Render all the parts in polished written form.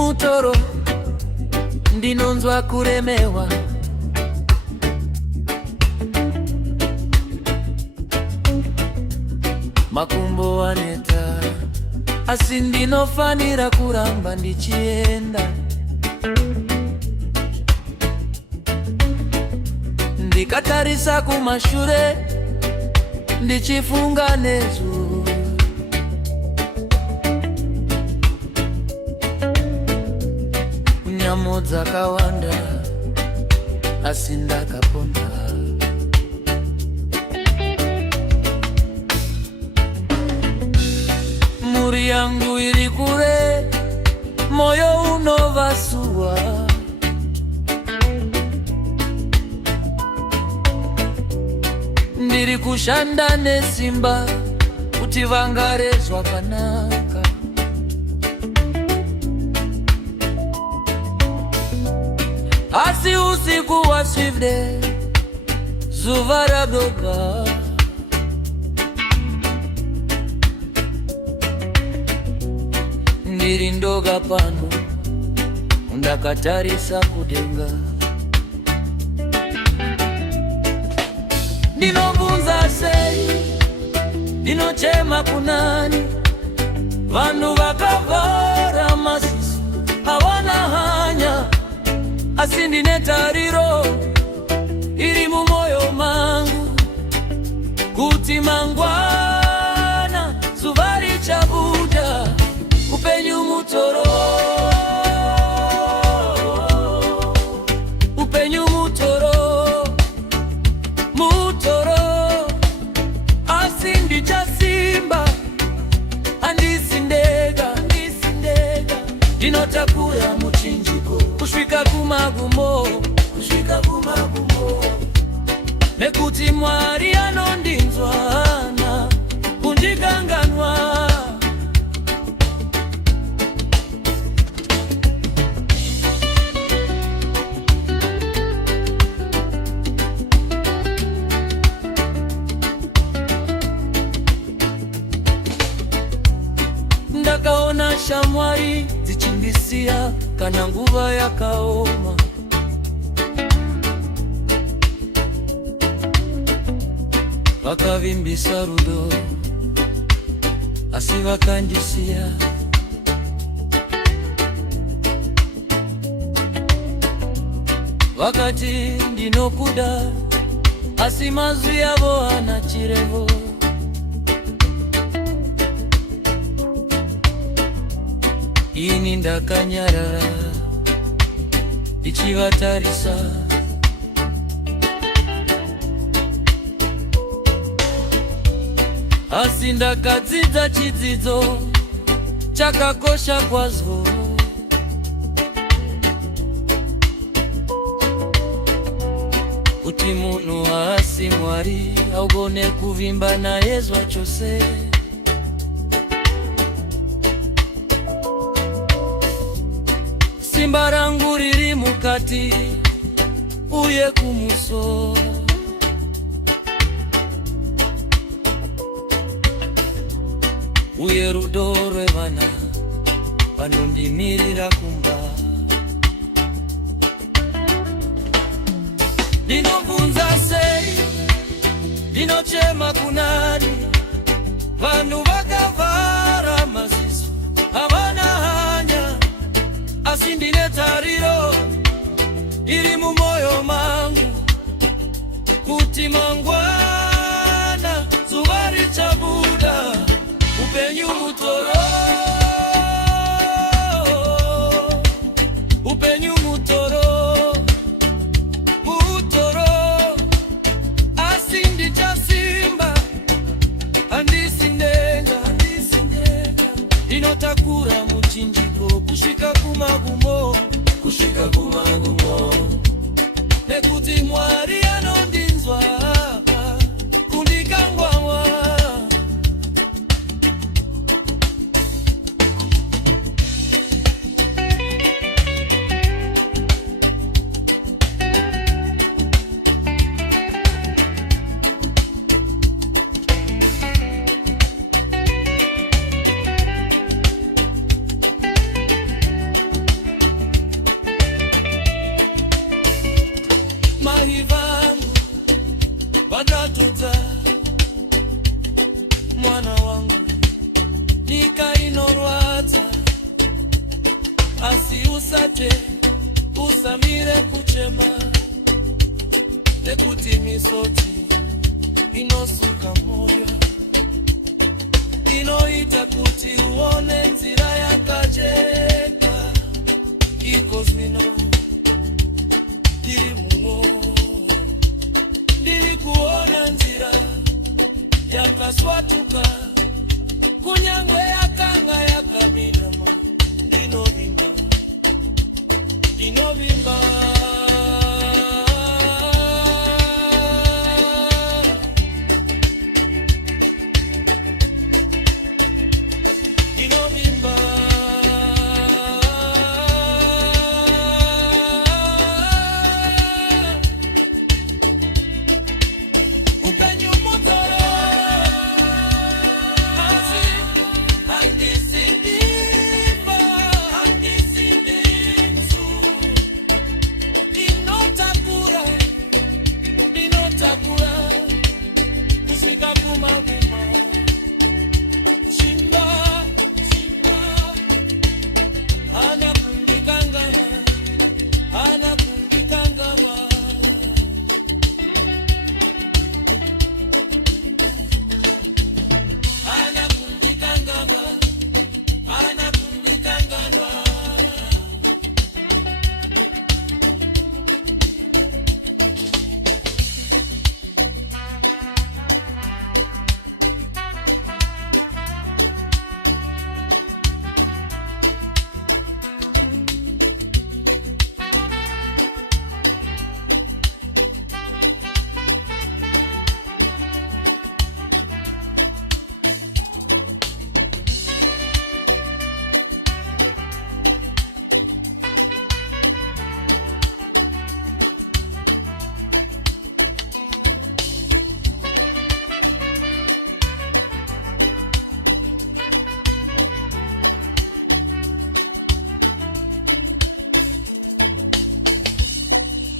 mutoro ndinonzwa kuremewa. Makumbo aneta asi ndinofanira kuramba ndichienda. Ndikatarisa kumashure ndichifunga nezu. Nyamo dzakawanda asi ndakaponda. Mhuri yangu iri kure, moyo unovasuwa. Ndiri kushanda nesimba kuti vangare zvakanaka. Asi usiku wasvibde, zuva radoka. Ndiri ndoga pano, ndakatarisa kudenga. Ndinobvunza sei, ndinochema kunani? Vanhu vakavhara maziso havana hanya, asi ndine tariro iri mumwoyo mangu kuti mangwana zuva richabuda. Upenyu mutoro, upenyu mutoro, mutoro asi ndichasimba. Handisi ndega, ndinotakura muchinjiko kusvika kumagumo, nekuti Mwari anondinzwa kundikanganwa. Ndakaona shamwari dzichindisiya kana nguva yakaoma. Vakavimbisa rudo asi vakandisiya. Vakati ndinokuda asi mazwi avo hana chirevo. Ini ndakanyarara ndichivatarisa. Asi ndakadzidza chidzidzo chakakosha kwazvo. Kuti munhu haasi Mwari haugone kuvimba naye zvachose. Simba rangu riri mukati uye kumusoro. Uye rudo rwevana vanondimirira kumba. Ndinobvunza sei, ndinochema kunani? Vanhu vakavhara maziso havana hanya, asi ndine tariro iri mumwoyo mangu kuti mangwana zuva richabuda. Upenyu mutoro, upenyu mutoro, mutoro asi ndichasimba. Handisi ndenga, ndinotakura muchinjiko kusvika kumagumo, nekuti Mwari anondinzwa usate usamire kuchema ekuti misoti inosuka moyo inoita kuti uone nzira yakajeka iko zvino ndiri muno ndiri kuona nzira yakaswatuka kunyangwe yakanga yakamirama ndinovimba ndinovimba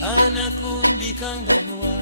anakundikanganwa